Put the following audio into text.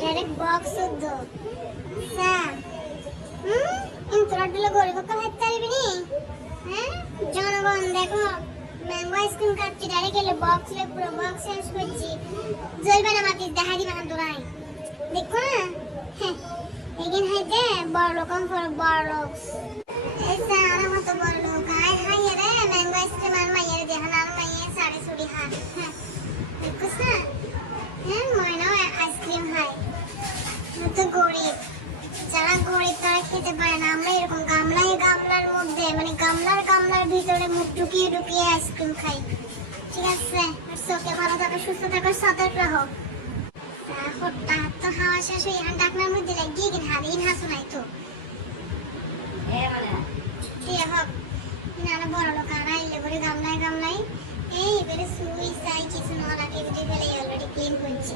direct box উদ্দ sir ইন্ট্রোডুলো গরিব call হাতে আইবিনি হ্যাঁ জনগণ দেখো ম্যাঙ্গো আইসক্রিম খাচ্ছি ডাইরেক্ট এলে বক্স লে পুরো বক্স শেষ করছি জ্বলবে না মাটি দেখা দিবা না তোরাই দেখো না হ্যাঁ এগিন হাইতে বড় লোকম ফর বড় লোক এই স্যার আমার মতো বড় লোক হাই হাই রে ম্যাঙ্গো আইসক্রিম আর মাইয়ের দেখান আর মাইয়ের সাড়ে ছুটি হাত হ্যাঁ দেখো স্যার হ্যাঁ ময়নাও আইসক্রিম খাই তো গরিব যারা গরিব তারা খেতে পারে না আমরা এরকম গামলার মধ্যে মানে গামলার ভিতরে মুখ ঢুকিয়ে ঢুকিয়ে আইসক্রিম খাই ঠিক আছে ওকে ভালো থাকো সুস্থ থাকো সতর্ক রহো হঠাৎ তো হাওয়া শেষ হয়ে এখন ডাকনার মধ্যে লাগিয়ে গেলে হারিয়ে হাসু নাই তো ঠিক হোক না বড় লোক আনা এলে করে গামলায় এই এবারে সুই চাই কিছু নলাকে ভিতরে ফেলে অলরেডি ক্লিন করছি